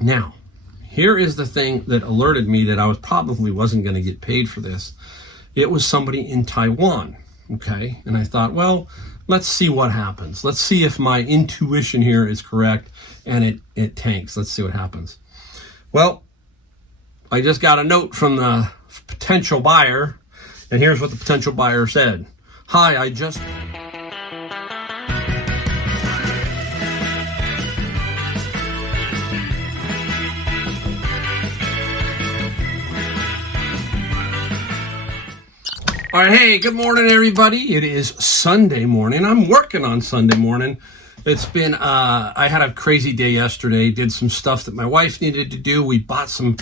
Now, here is the thing that alerted me that I probably wasn't going to get paid for this. It was somebody in Taiwan, okay? And I thought, well, let's see what happens. Let's see if my intuition here is correct and it tanks. Let's see what happens. Well, I just got a note from the potential buyer, and here's what the potential buyer said. Hi, I just... All right, hey, good morning, everybody. It is Sunday morning. I'm working on Sunday morning. It's been, I had a crazy day yesterday, did some stuff that my wife needed to do. We bought some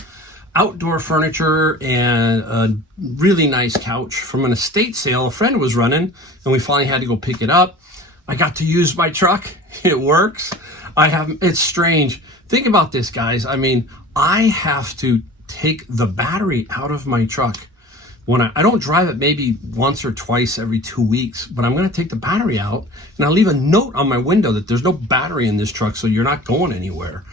outdoor furniture and a really nice couch from an estate sale a friend was running, and we finally had to go pick it up. I got to use my truck. It works. It's strange. Think about this, guys. I mean, I have to take the battery out of my truck. When I don't drive it maybe once or twice every 2 weeks, but I'm going to take the battery out and I'll leave a note on my window that there's no battery in this truck, so you're not going anywhere.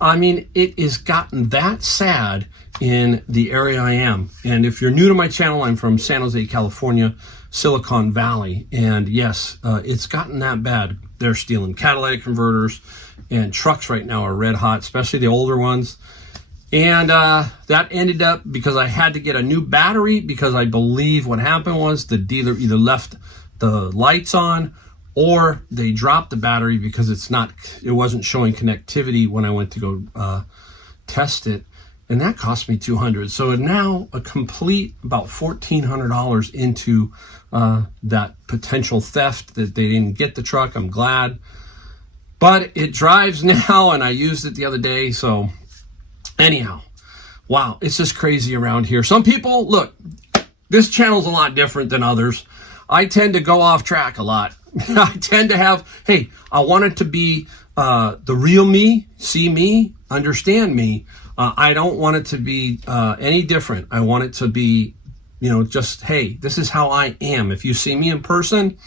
I mean, it has gotten that sad in the area I am. And if you're new to my channel, I'm from San Jose, California, Silicon Valley. And yes, it's gotten that bad. They're stealing catalytic converters, and trucks right now are red hot, especially the older ones. And that ended up because I had to get a new battery, because I believe what happened was the dealer either left the lights on or they dropped the battery because it wasn't showing connectivity when I went to go test it. And that cost me $200. So now a complete about $1,400 into that potential theft that they didn't get the truck. I'm glad. But it drives now, and I used it the other day, so... Anyhow, wow, it's just crazy around here. Some people, look, this channel's a lot different than others. I tend to go off track a lot. I tend to have, hey, I want it to be the real me, see me, understand me. I don't want it to be any different. I want it to be, just, hey, this is how I am. If you see me in person,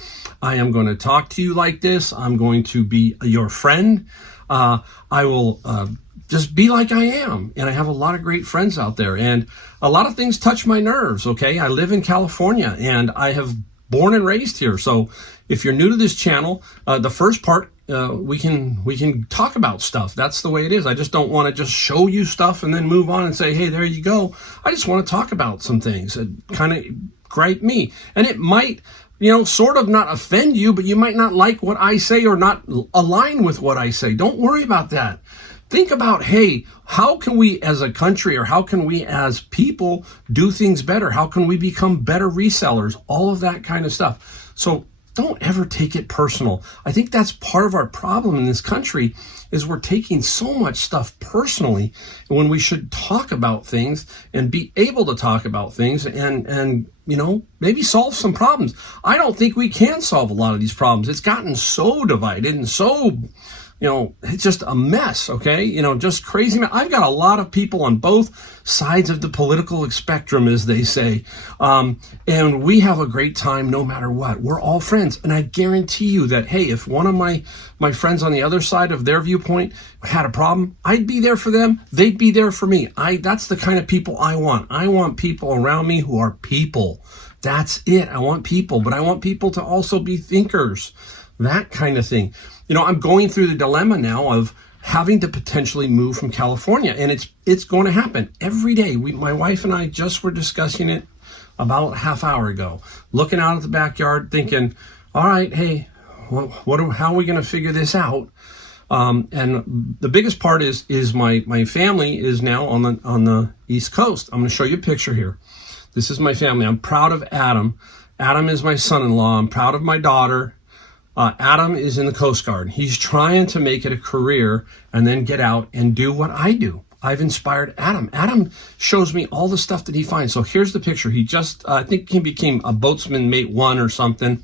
I am going to talk to you like this. I'm going to be your friend. I will... just be like I am. And I have a lot of great friends out there, and a lot of things touch my nerves, okay? I live in California, and I have born and raised here. So if you're new to this channel, the first part, we can talk about stuff. That's the way it is. I just don't want to just show you stuff and then move on and say, hey, there you go. I just want to talk about some things that kind of gripe me. And it might, sort of not offend you, but you might not like what I say or not align with what I say. Don't worry about that. Think about, hey, how can we as a country, or how can we as people do things better? How can we become better resellers? All of that kind of stuff. So don't ever take it personal. I think that's part of our problem in this country, is we're taking so much stuff personally when we should talk about things and be able to talk about things and maybe solve some problems. I don't think we can solve a lot of these problems. It's gotten so divided and so... it's just a mess, okay? Just crazy. I've got a lot of people on both sides of the political spectrum, as they say, and we have a great time no matter what. We're all friends, and I guarantee you that, hey, if one of my friends on the other side of their viewpoint had a problem, I'd be there for them. They'd be there for me. That's the kind of people I want. I want people around me who are people. That's it. I want people, but I want people to also be thinkers. That kind of thing. I'm going through the dilemma now of having to potentially move from California, and it's going to happen every day. My wife and I just were discussing it about a half hour ago, looking out at the backyard, thinking, all right, hey, how are we going to figure this out? And the biggest part is my family is now on the East Coast. I'm going to show you a picture here. This is my family. I'm proud of Adam. Adam is my son-in-law. I'm proud of my daughter. Adam is in the Coast Guard. He's trying to make it a career and then get out and do what I do. I've inspired Adam. Adam shows me all the stuff that he finds. So here's the picture. He just, I think he became a boatsman mate 1 or something.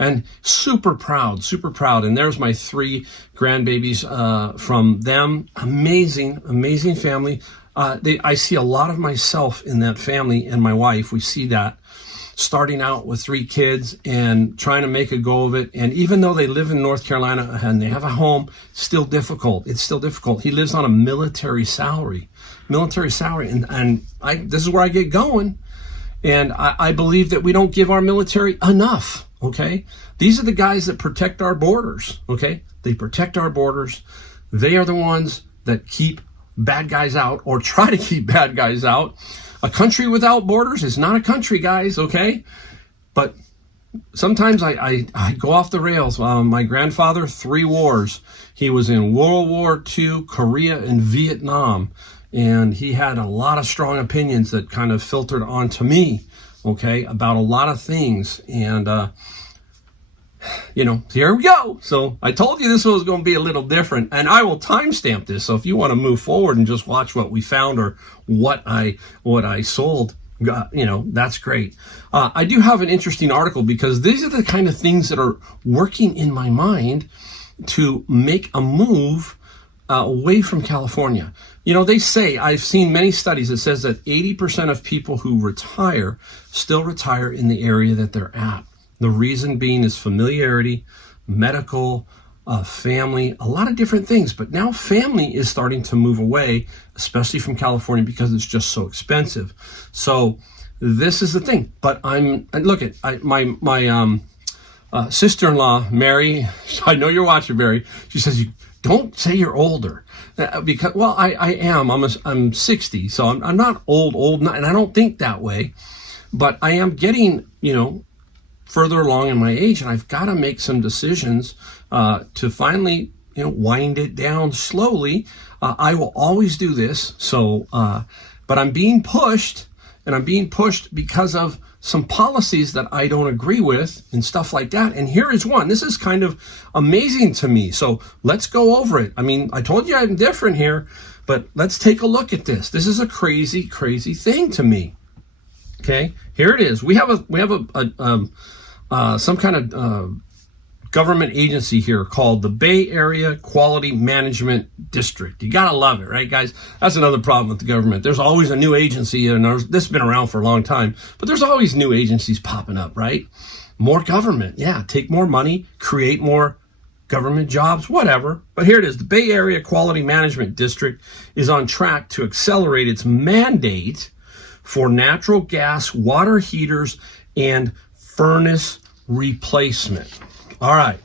And super proud, super proud. And there's my 3 grandbabies from them. Amazing, amazing family. I see a lot of myself in that family and my wife. We see that. starting out with 3 kids and trying to make a go of it. And even though they live in North Carolina and they have a home, still difficult. It's still difficult. He lives on a military salary. And this is where I get going. And I believe that we don't give our military enough, okay? These are the guys that protect our borders, okay? They protect our borders. They are the ones that keep bad guys out, or try to keep bad guys out. A country without borders is not a country, guys, okay? But sometimes I go off the rails. My grandfather, 3 wars. He was in World War II, Korea, and Vietnam. And he had a lot of strong opinions that kind of filtered onto me, okay, about a lot of things. And, here we go. So I told you this was going to be a little different, and I will timestamp this. So if you want to move forward and just watch what we found or what I sold, that's great. I do have an interesting article because these are the kind of things that are working in my mind to make a move away from California. They say, I've seen many studies that says that 80% of people who retire still retire in the area that they're at. The reason being is familiarity, medical, family, a lot of different things. But now family is starting to move away, especially from California, because it's just so expensive. So this is the thing. But my sister-in-law, Mary, I know you're watching, Mary. She says, don't say you're older. Because, well, I am. I'm 60, so I'm not old, and I don't think that way. But I am getting, further along in my age, and I've got to make some decisions to finally, wind it down slowly. I will always do this. So, but I'm being pushed, and I'm being pushed because of some policies that I don't agree with and stuff like that. And here is one. This is kind of amazing to me. So let's go over it. I mean, I told you I'm different here, but let's take a look at this. This is a crazy, crazy thing to me. Okay, here it is. We have some kind of government agency here called the Bay Area Quality Management District. You gotta love it, right, guys? That's another problem with the government. There's always a new agency, and this has been around for a long time, but there's always new agencies popping up, right? More government, yeah, take more money, create more government jobs, whatever. But here it is. The Bay Area Quality Management District is on track to accelerate its mandate for natural gas water heaters and furnace replacement. All right.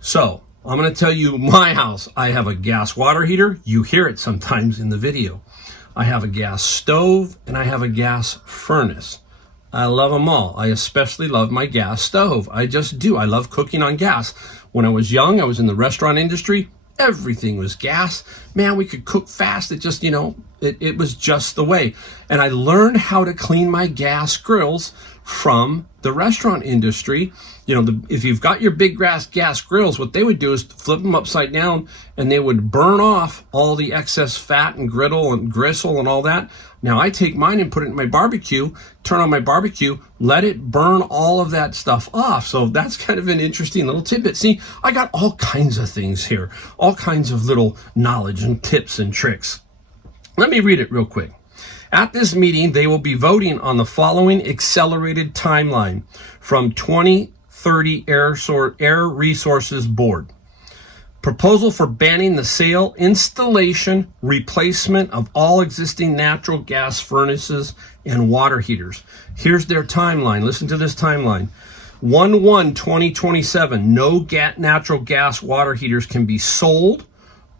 So I'm going to tell you my house. I have a gas water heater. You hear it sometimes in the video. I have a gas stove and I have a gas furnace. I love them all. I especially love my gas stove. I just do. I love cooking on gas. When I was young, I was in the restaurant industry. Everything was gas. Man, we could cook fast. It just, it was just the way. And I learned how to clean my gas grills from the restaurant industry. If you've got your big gas grills, what they would do is flip them upside down, and they would burn off all the excess fat and gristle and all that. Now I take mine and put it in my barbecue, turn on my barbecue, let it burn all of that stuff off. So that's kind of an interesting little tidbit. See, I got all kinds of things here, all kinds of little knowledge and tips and tricks. Let me read it real quick. At this meeting, they will be voting on the following accelerated timeline from 2030 Air Resources Board. Proposal for banning the sale, installation, replacement of all existing natural gas furnaces and water heaters. Here's their timeline. Listen to this timeline. 1/1/2027, no natural gas water heaters can be sold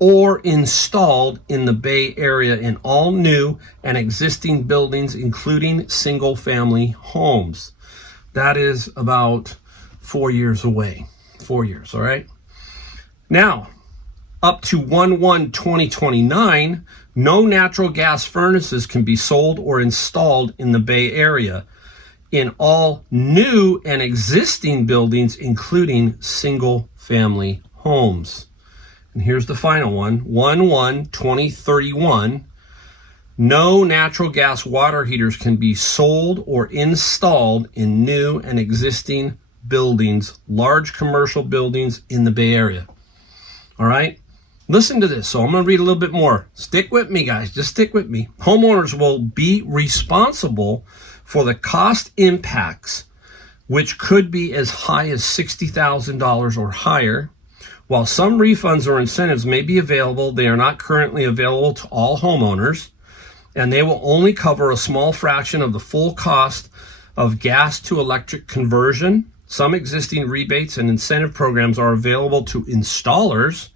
or installed in the Bay Area in all new and existing buildings, including single-family homes. That is about 4 years away. 4 years, all right? Now, up to 1/1/2029, no natural gas furnaces can be sold or installed in the Bay Area in all new and existing buildings, including single-family homes. And here's the final one, 1/1/2031. No natural gas water heaters can be sold or installed in new and existing buildings, large commercial buildings in the Bay Area. All right? Listen to this. So I'm going to read a little bit more. Stick with me, guys. Just stick with me. Homeowners will be responsible for the cost impacts, which could be as high as $60,000 or higher. While some refunds or incentives may be available, they are not currently available to all homeowners, and they will only cover a small fraction of the full cost of gas to electric conversion. Some existing rebates and incentive programs are available to installers,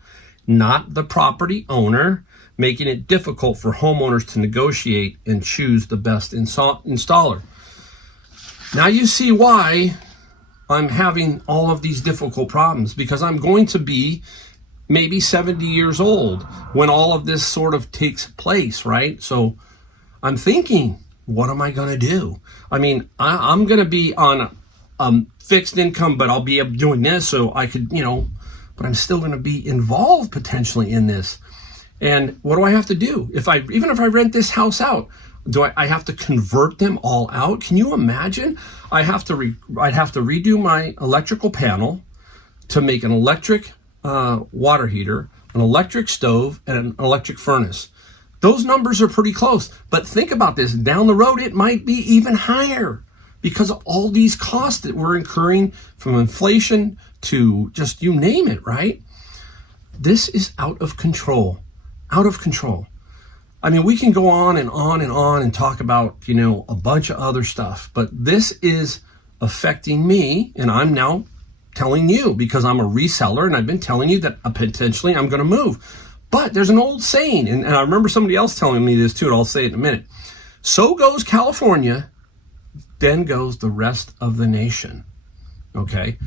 not the property owner, making it difficult for homeowners to negotiate and choose the best installer. Now you see why I'm having all of these difficult problems, because I'm going to be maybe 70 years old when all of this sort of takes place, right? So I'm thinking, what am I going to do? I mean, I'm going to be on fixed income, but I'll be doing this so I could, but I'm still going to be involved potentially in this. And what do I have to do? Even if I rent this house out, do I have to convert them all out? Can you imagine? I'd have to redo my electrical panel to make an electric water heater, an electric stove, and an electric furnace. Those numbers are pretty close. But think about this. Down the road, it might be even higher because of all these costs that we're incurring, from inflation to just you name it, right? This is out of control. Out of control. I mean, we can go on and on and on and talk about, a bunch of other stuff, but this is affecting me, and I'm now telling you because I'm a reseller, and I've been telling you that potentially I'm going to move. But there's an old saying, and I remember somebody else telling me this too, and I'll say it in a minute. So goes California, then goes the rest of the nation. Okay?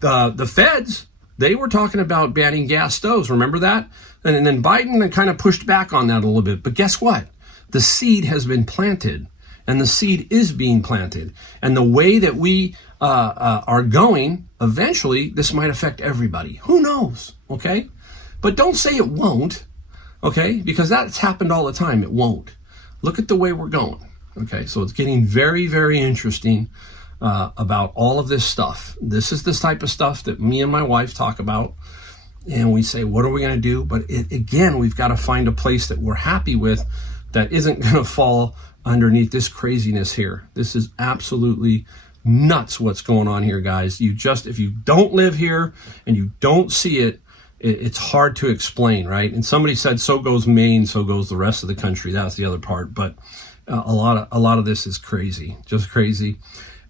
The feds, they were talking about banning gas stoves. Remember that? And then Biden kind of pushed back on that a little bit. But guess what? The seed has been planted, and the seed is being planted. And the way that we are going, eventually, this might affect everybody. Who knows? Okay? But don't say it won't. Okay? Because that's happened all the time. It won't. Look at the way we're going. Okay? So it's getting very, very interesting about all of this stuff. This is this type of stuff that me and my wife talk about. And we say, what are we going to do? But again, we've got to find a place that we're happy with that isn't going to fall underneath this craziness here. This is absolutely nuts what's going on here, guys. If you don't live here and you don't see it, it's hard to explain, right? And somebody said, so goes Maine, so goes the rest of the country. That's the other part. But a lot of this is crazy, just crazy.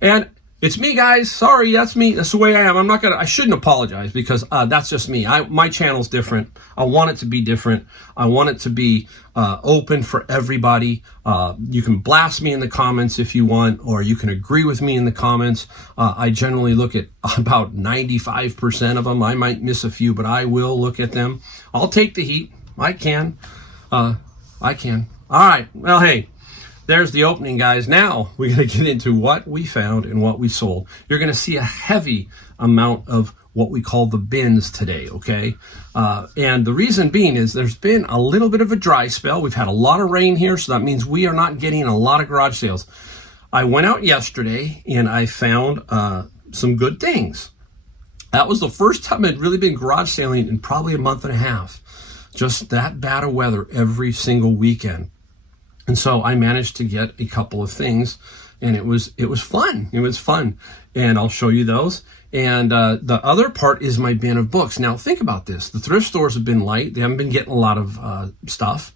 And it's me, guys. Sorry, that's me. That's the way I am. I shouldn't apologize because that's just me. My channel's different. I want it to be different. I want it to be open for everybody. You can blast me in the comments if you want, or you can agree with me in the comments. I generally look at about 95% of them. I might miss a few, but I will look at them. I'll take the heat. I can. All right. Well, hey. There's the opening, guys. Now we're going to get into what we found and what we sold. You're going to see a heavy amount of what we call the bins today, okay? And the reason being is there's been a little bit of a dry spell. We've had a lot of rain here, so that means we are not getting a lot of garage sales. I went out yesterday and I found some good things. That was the first time I'd really been garage sailing in probably a month and a half. Just that bad of weather every single weekend. And so I managed to get a couple of things, and it was fun. It was fun, and I'll show you those. And the other part is my bin of books. Now think about this: the thrift stores have been light; they haven't been getting a lot of stuff,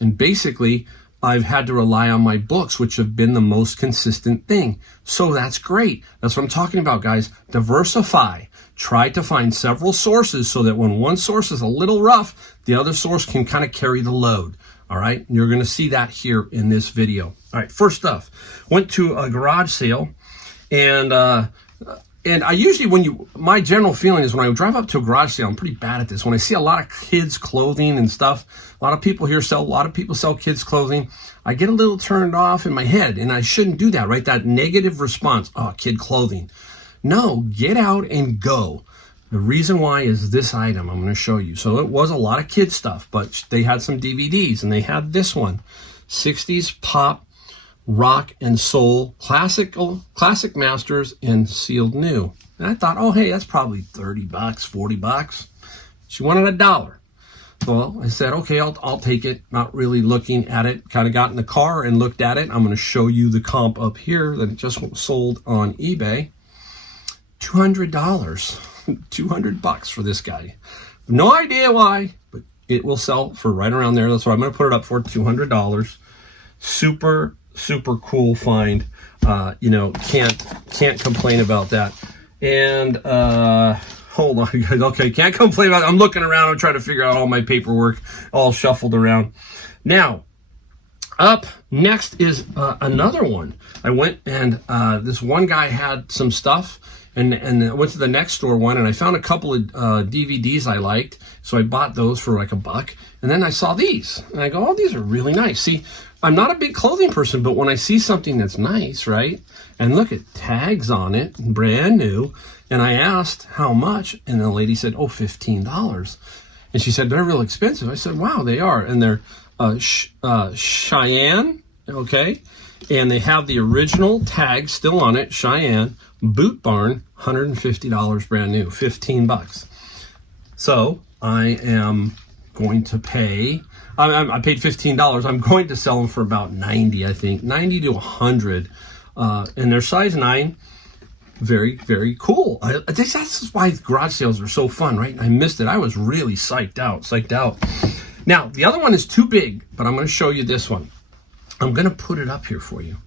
and basically I've had to rely on my books, which have been the most consistent thing. So that's great. That's what I'm talking about, guys. Diversify. Try to find several sources so that when one source is a little rough, the other source can kind of carry the load. All right, you're going to see that here in this video. All right, first off, went to a garage sale, and I usually my general feeling is when I drive up to a garage sale, I'm pretty bad at this. When I see a lot of kids' clothing and stuff, a lot of people sell kids' clothing, I get a little turned off in my head, and I shouldn't do that, right? That negative response, oh, kid clothing. No, get out and go. The reason why is this item I'm going to show you. So it was a lot of kid stuff, but they had some DVDs, and they had this one, 60s pop, rock and soul, classic masters, and sealed new. And I thought, oh, hey, that's probably $30, $40. She wanted $1. Well, I said, okay, I'll take it. Not really looking at it. Kind of got in the car and looked at it. I'm going to show you the comp up here that it just sold on eBay. $200, $200 for this guy. No idea why, but it will sell for right around there. That's what I'm going to put it up for, $200. Super, super cool find. You know, can't complain about that. And hold on, guys. Okay, can't complain about it. I'm looking around. I'm trying to figure out all my paperwork, all shuffled around. Now, up next is another one. I went and this one guy had some stuff, and I went to the next store one, and I found a couple of DVDs I liked, so I bought those for like $1. And then I saw these, and I go, oh, these are really nice. See, I'm not a big clothing person, but when I see something that's nice, right, and look at tags on it, brand new, and I asked how much, and the lady said, oh, $15. And she said, they're real expensive. I said, wow, they are. And they're Cheyenne, okay? And they have the original tag still on it, Cheyenne, Boot Barn, $150 brand new, $15. So I am going to pay, I paid $15. I'm going to sell them for about 90, I think, 90 to 100. And they're size 9. Very, very cool. That's why garage sales are so fun, right? I missed it. I was really psyched out. Now, the other one is too big, but I'm going to show you this one. I'm going to put it up here for you.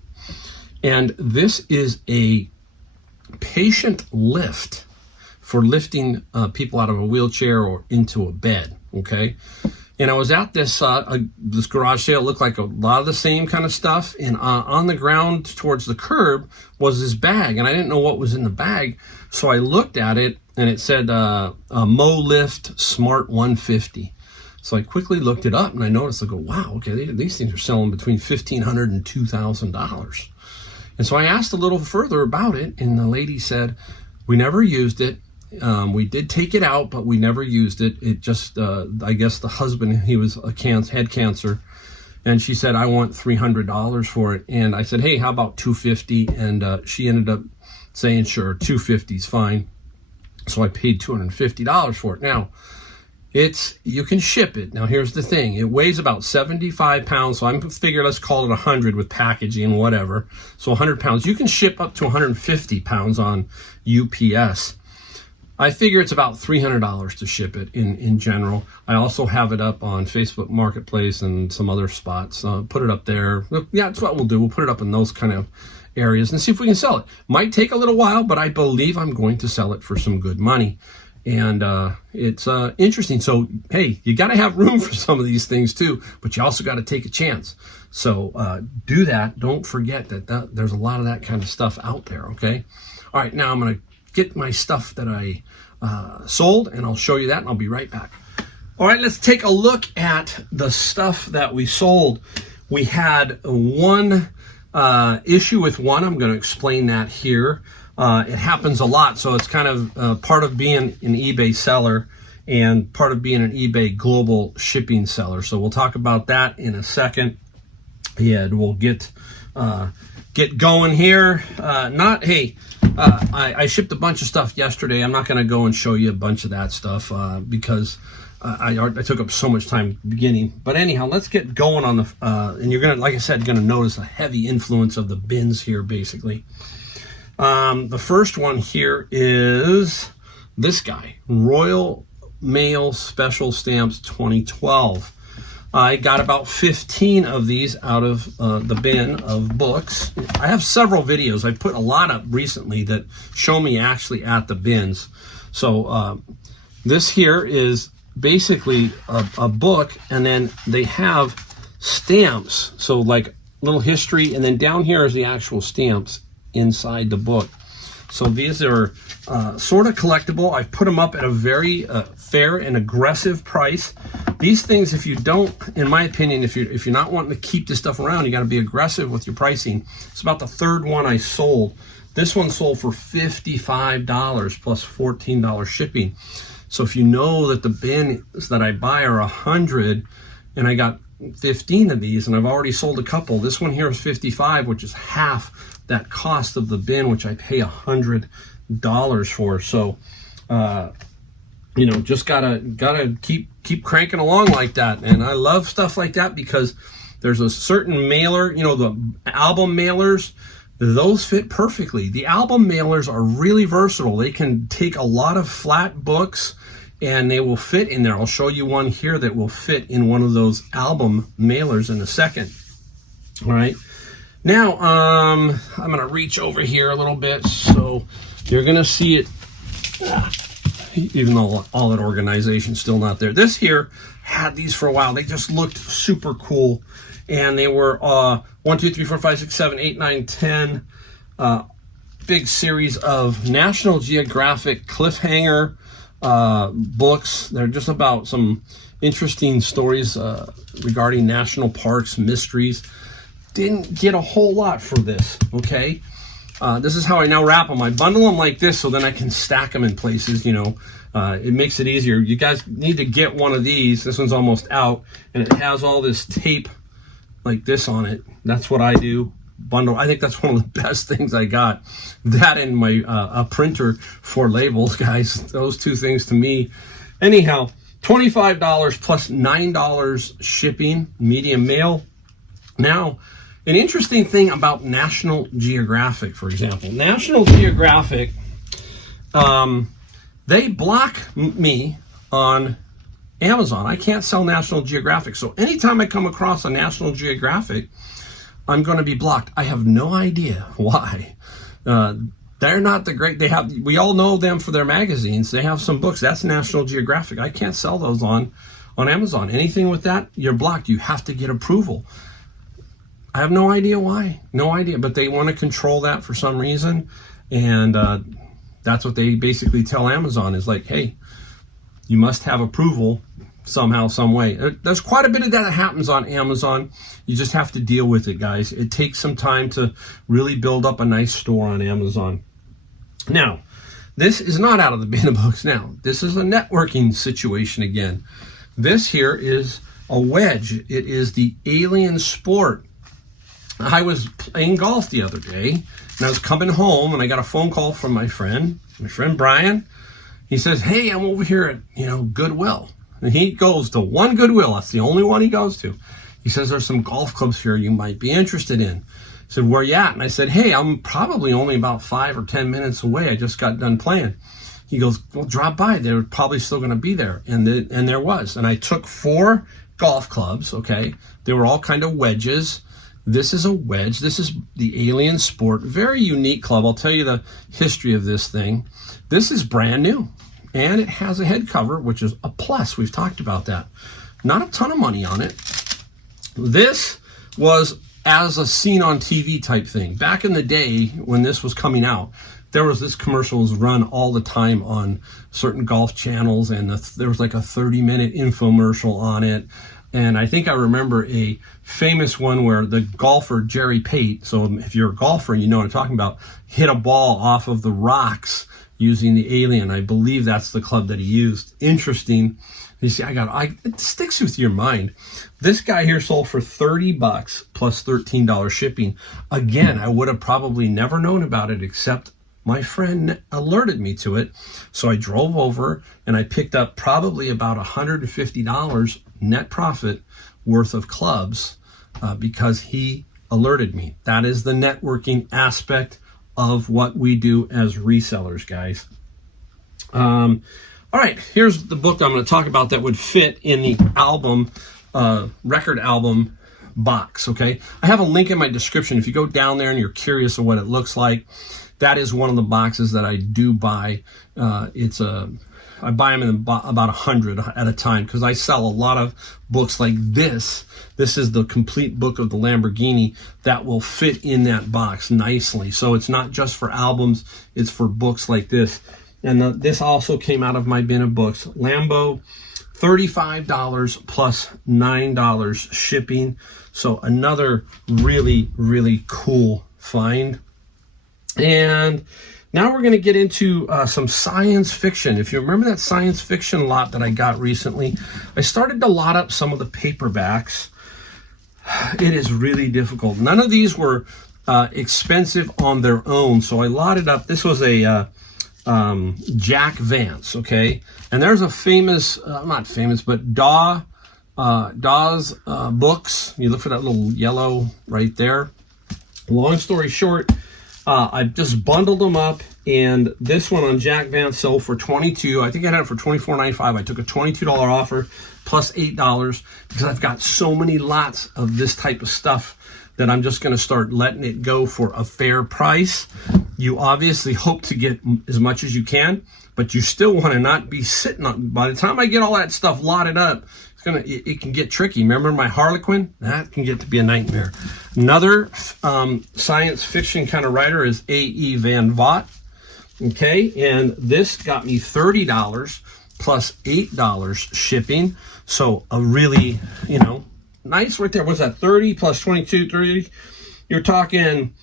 And this is a patient lift for lifting people out of a wheelchair or into a bed, okay? And I was at this this garage sale. It looked like a lot of the same kind of stuff. And on the ground towards the curb was this bag. And I didn't know what was in the bag. So I looked at it, and it said a Mo Lift Smart 150. So I quickly looked it up, and I noticed, I go, wow, okay, these things are selling between $1,500 and $2,000. And so I asked a little further about it, and the lady said, we never used it. We did take it out, but we never used it. It just, I guess the husband, he was had cancer, and she said, I want $300 for it. And I said, hey, how about $250? And she ended up saying, sure, $250 is fine. So I paid $250 for it. Now, you can ship it. Now, here's the thing. It weighs about 75 pounds, so I'm figuring let's call it 100 with packaging and whatever. So 100 pounds. You can ship up to 150 pounds on UPS. I figure it's about $300 to ship it in general. I also have it up on Facebook Marketplace and some other spots. Put it up there. Yeah, that's what we'll do. We'll put it up in those kind of areas and see if we can sell it. Might take a little while, but I believe I'm going to sell it for some good money. And it's interesting. So, hey, you got to have room for some of these things too, but you also got to take a chance. So do that. Don't forget that there's a lot of that kind of stuff out there, okay? All right, now I'm going to get my stuff that I sold, and I'll show you that, and I'll be right back. All right, let's take a look at the stuff that we sold. We had one issue with one. I'm going to explain that here. It happens a lot, so it's kind of part of being an eBay seller and part of being an eBay global shipping seller. So we'll talk about that in a second. Yeah, we'll get going here. I shipped a bunch of stuff yesterday. I'm not going to go and show you a bunch of that stuff because I took up so much time at the beginning. But anyhow, let's get going on the, and you're going to, like I said, you're going to notice a heavy influence of the bins here, basically. The first one here is this guy, Royal Mail Special Stamps 2012. I got about 15 of these out of the bin of books. I have several videos. I put a lot up recently that show me actually at the bins. So this here is basically a book, and then they have stamps. So like little history, and then down here is the actual stamps inside the book. So these are sort of collectible. I've put them up at a very fair and aggressive price. These things, if you don't, in my opinion, if you're not wanting to keep this stuff around, you got to be aggressive with your pricing. It's about the third one I sold. This one sold for $55 plus $14 shipping. So if you know that the bins that I buy are 100, and I got 15 of these, and I've already sold a couple. This one here is 55, which is half that cost of the bin, which I pay $100 for. So you know, just gotta keep cranking along like that. And I love stuff like that because there's a certain mailer, you know, the album mailers, those fit perfectly. The album mailers are really versatile. They can take a lot of flat books and they will fit in there. I'll show you one here that will fit in one of those album mailers in a second. All right. Now, I'm going to reach over here a little bit so you're going to see it, even though all that organization's still not there. This here had these for a while. They just looked super cool. And they were 1, 2, 3, 4, 5, 6, 7, 8, 9, 10 big series of National Geographic cliffhanger books. They're just about some interesting stories regarding national parks, mysteries. Didn't get a whole lot for this, okay? This is how I now wrap them. I bundle them like this so then I can stack them in places, you know. It makes it easier. You guys need to get one of these. This one's almost out, and it has all this tape like this on it. That's what I do. Bundle. I think that's one of the best things I got. That and my a printer for labels, guys. Those two things to me. Anyhow, $25 plus $9 shipping, medium mail. Now, an interesting thing about National Geographic, for example. National Geographic, they block me on Amazon. I can't sell National Geographic. So anytime I come across a National Geographic, I'm going to be blocked. I have no idea why. They're not the great. We all know them for their magazines. They have some books. That's National Geographic. I can't sell those on Amazon. Anything with that, you're blocked. You have to get approval. I have no idea why. No idea. But they want to control that for some reason. And that's what they basically tell Amazon is like, hey, you must have approval somehow, some way. There's quite a bit of that happens on Amazon. You just have to deal with it, guys. It takes some time to really build up a nice store on Amazon. Now, this is not out of the bin of books now. This is a networking situation again. This here is a wedge. It is the Alien Sport. I was playing golf the other day, and I was coming home, and I got a phone call from my friend Brian. He says, hey, I'm over here at, Goodwill. And he goes to one Goodwill. That's the only one he goes to. He says, there's some golf clubs here you might be interested in. I said, where you at? And I said, hey, I'm probably only about 5 or 10 minutes away. I just got done playing. He goes, well, drop by. They're probably still going to be there. And there was. And I took 4 golf clubs, okay? They were all kind of wedges. This is a wedge. This is the Alien Sport. Very unique club. I'll tell you the history of this thing. This is brand new. And it has a head cover, which is a plus. We've talked about that. Not a ton of money on it. This was as a seen on TV type thing. Back in the day when this was coming out, there was this commercial was run all the time on certain golf channels, and there was like a 30-minute infomercial on it. And I think I remember a famous one where the golfer, Jerry Pate, so if you're a golfer and you know what I'm talking about, hit a ball off of the rocks using the Alien. I believe that's the club that he used. Interesting. You see, it sticks with your mind. This guy here sold for $30 plus $13 shipping. Again, I would have probably never known about it except my friend alerted me to it. So I drove over and I picked up probably about $150 net profit worth of clubs because he alerted me. That is the networking aspect of what we do as resellers, guys. All right, here's the book I'm going to talk about that would fit in the album, record album box, okay? I have a link in my description. If you go down there and you're curious of what it looks like, that is one of the boxes that I do buy. I buy them in about 100 at a time because I sell a lot of books like this. This is the complete book of the Lamborghini that will fit in that box nicely. So it's not just for albums, it's for books like this. And this also came out of my bin of books. Lambo, $35 plus $9 shipping. So another really, really cool find. And now we're going to get into some science fiction. If you remember that science fiction lot that I got recently, I started to lot up some of the paperbacks. It is really difficult. None of these were expensive on their own, so I lotted up. This was a Jack Vance, okay? And there's a famous, not famous, but Dawes books. You look for that little yellow right there. Long story short, I just bundled them up, and this one on Jack Vance sold for $22. I think I had it for $24.95. I took a $22 offer plus $8 because I've got so many lots of this type of stuff that I'm just going to start letting it go for a fair price. You obviously hope to get as much as you can, but you still want to not be sitting on. By the time I get all that stuff lotted up, it can get tricky. Remember my Harlequin? That can get to be a nightmare. Another science fiction kind of writer is A.E. Van Vogt. Okay, and this got me $30 plus $8 shipping. So a really, nice right there. What's that? 30 plus 22, 30. You're talking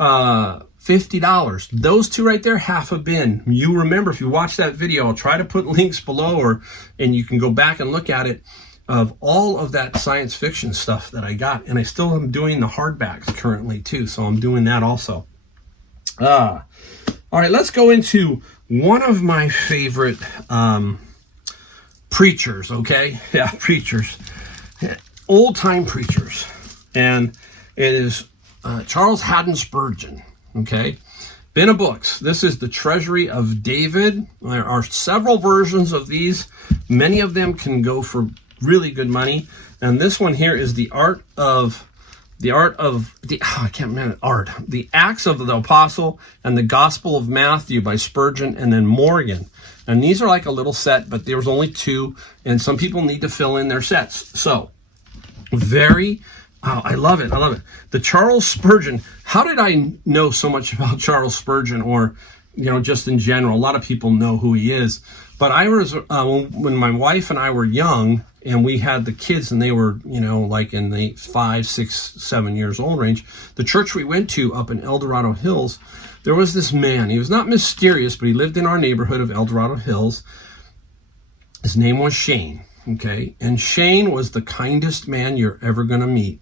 $50. Those two right there, half a bin. You remember, if you watch that video, I'll try to put links below, and you can go back and look at it, of all of that science fiction stuff that I got. And I still am doing the hardbacks currently too, so I'm doing that also. All right, let's go into one of my favorite preachers, okay? Yeah, preachers. Old-time preachers. And it is Charles Haddon Spurgeon, okay? Bin of books. This is The Treasury of David. There are several versions of these. Many of them can go for really good money. And this one here is The Acts of the Apostle and the Gospel of Matthew by Spurgeon and then Morgan. And these are like a little set, but there was only two, and some people need to fill in their sets. So, I love it. The Charles Spurgeon. How did I know so much about Charles Spurgeon, or, just in general? A lot of people know who he is. But I was, when my wife and I were young, and we had the kids, and they were, like in the 5, 6, 7 years old range, the church we went to up in El Dorado Hills, there was this man. He was not mysterious, but he lived in our neighborhood of El Dorado Hills. His name was Shane, okay? And Shane was the kindest man you're ever going to meet.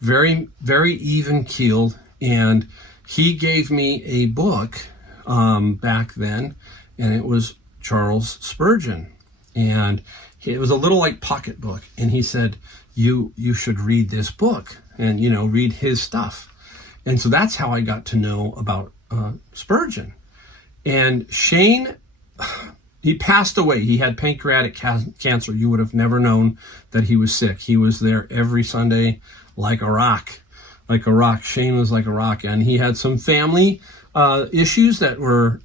Very, very even-keeled, and he gave me a book back then, and it was Charles Spurgeon. And it was a little like pocket book, and he said, you should read this book and, read his stuff. And so that's how I got to know about Spurgeon. And Shane, he passed away. He had pancreatic cancer. You would have never known that he was sick. He was there every Sunday like a rock. Shane was like a rock. And he had some family issues that were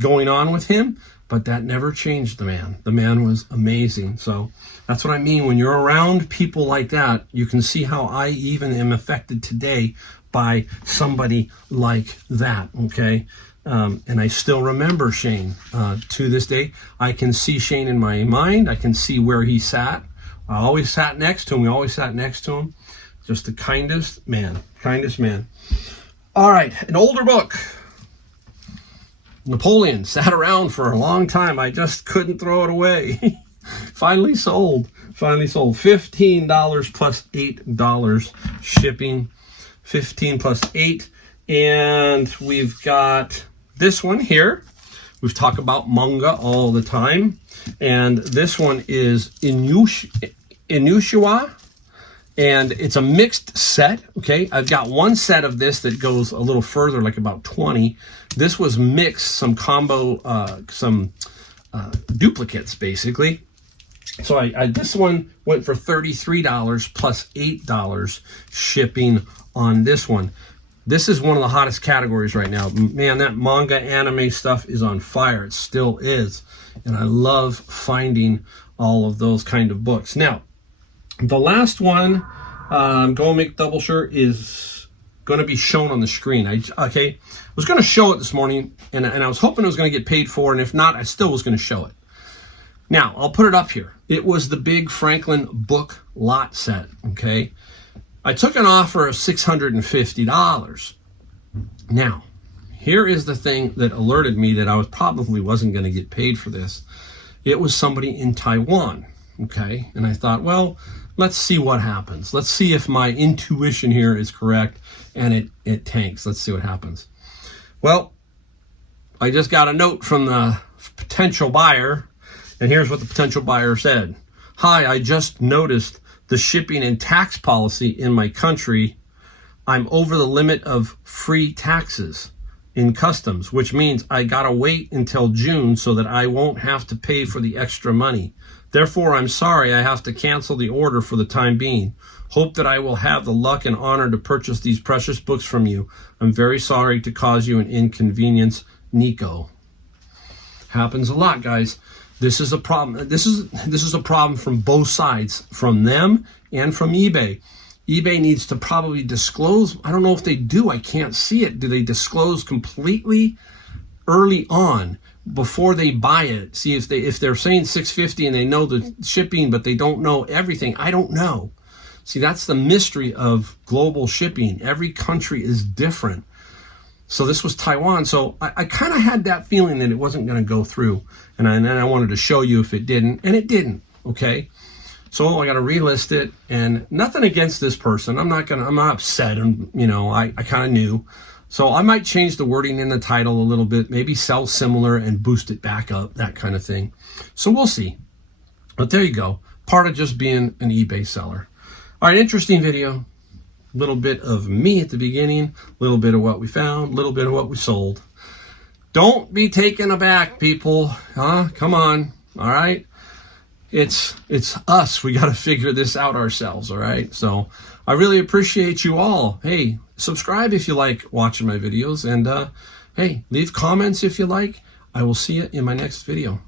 going on with him, but that never changed the man. The man was amazing. So that's what I mean. When you're around people like that, you can see how I even am affected today by somebody like that, okay? And I still remember Shane to this day. I can see Shane in my mind. I can see where he sat. I always sat next to him. We always sat next to him. Just the kindest man. All right, an older book. Napoleon. Sat around for a long time. I just couldn't throw it away. Finally sold. $15 plus $8 shipping. 15 plus 8. And we've got this one here. We've talked about manga all the time. And this one is Inuyasha. And it's a mixed set, okay? I've got one set of this that goes a little further, like about 20. This was mixed, some combo, duplicates, basically. So this one went for $33 plus $8 shipping on this one. This is one of the hottest categories right now. Man, that manga anime stuff is on fire. It still is. And I love finding all of those kind of books. Now, the last one, Go Make Double Shirt, is going to be shown on the screen. I was going to show it this morning, and I was hoping it was going to get paid for, and if not, I still was going to show it. Now, I'll put it up here. It was the big Franklin book lot set, okay? I took an offer of $650. Now, here is the thing that alerted me that I probably wasn't going to get paid for this. It was somebody in Taiwan, okay? And I thought, well, let's see what happens. Let's see if my intuition here is correct and it tanks. Let's see what happens. Well, I just got a note from the potential buyer, and here's what the potential buyer said. Hi, I just noticed the shipping and tax policy in my country. I'm over the limit of free taxes in customs, which means I gotta wait until June so that I won't have to pay for the extra money. Therefore, I'm sorry I have to cancel the order for the time being. Hope that I will have the luck and honor to purchase these precious books from you. I'm very sorry to cause you an inconvenience, Nico. Happens a lot, guys. This is a problem. This is a problem from both sides, from them and from eBay. eBay needs to probably disclose. I don't know if they do. I can't see it. Do they disclose completely early on before they buy it? See if they're saying $650 and they know the shipping, but they don't know everything. I don't know. See, that's the mystery of global shipping. Every country is different. So this was Taiwan. So I kind of had that feeling that it wasn't going to go through. And then I wanted to show you if it didn't. And it didn't. Okay. So I got to relist it. And nothing against this person. I'm not upset. And, I kind of knew. So I might change the wording in the title a little bit. Maybe sell similar and boost it back up. That kind of thing. So we'll see. But there you go. Part of just being an eBay seller. All right, interesting video. A little bit of me at the beginning, a little bit of what we found, a little bit of what we sold. Don't be taken aback, people. Come on. All right. It's us. We got to figure this out ourselves. All right. So I really appreciate you all. Hey, subscribe if you like watching my videos. And hey, leave comments if you like. I will see you in my next video.